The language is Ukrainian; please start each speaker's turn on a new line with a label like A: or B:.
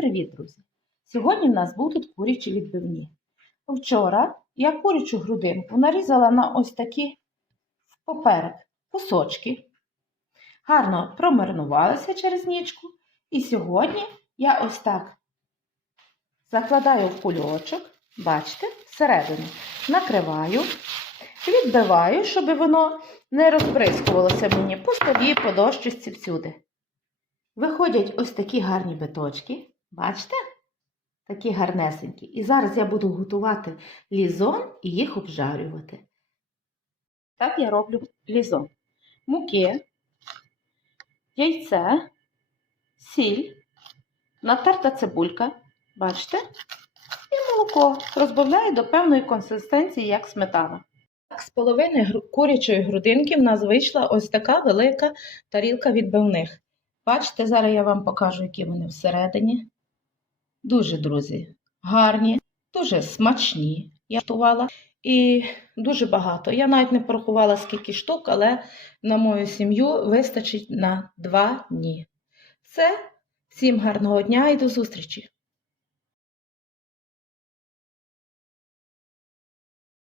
A: привіт, друзі! Сьогодні в нас будуть курячі відбивні. Вчора я курячу грудинку нарізала на ось такі поперек кусочки. Гарно промаринувалася через нічку. І сьогодні я ось так закладаю в кульочок, бачите, всередину накриваю, відбиваю, щоб воно не розбризкувалося мені по столі, по дощечці всюди. Виходять ось такі гарні биточки. Бачите? Такі гарнесенькі. І зараз я буду готувати лізон і їх обжарювати. Так я роблю лізон. Муки, яйце, сіль, натерта цибулька. Бачите? І молоко розбавляю до певної консистенції, як сметана. Так, з половини курячої грудинки в нас вийшла ось така велика тарілка відбивних. Бачите, зараз я вам покажу, які вони всередині. Дуже, друзі, гарні, дуже смачні. Я готувала і дуже багато. Я навіть не порахувала, скільки штук, але на мою сім'ю вистачить на два дні. Все, всім гарного дня і до зустрічі!